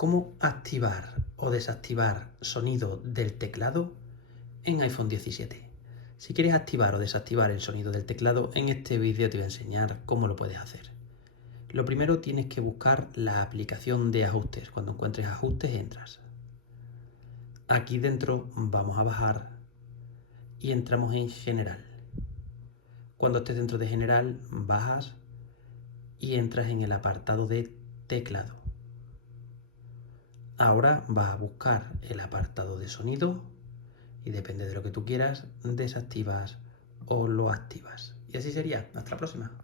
cómo activar o desactivar sonido del teclado en iPhone 17. Si quieres activar o desactivar el sonido del teclado, en este vídeo te voy a enseñar cómo lo puedes hacer. Lo primero, tienes que buscar la aplicación de ajustes. Cuando encuentres ajustes, entras. Aquí dentro vamos a bajar y entramos en general. Cuando estés dentro de general, bajas y entras en el apartado de teclado. Ahora vas a buscar el apartado de sonido y depende de lo que tú quieras, desactivas o lo activas. Y así sería. Hasta la próxima.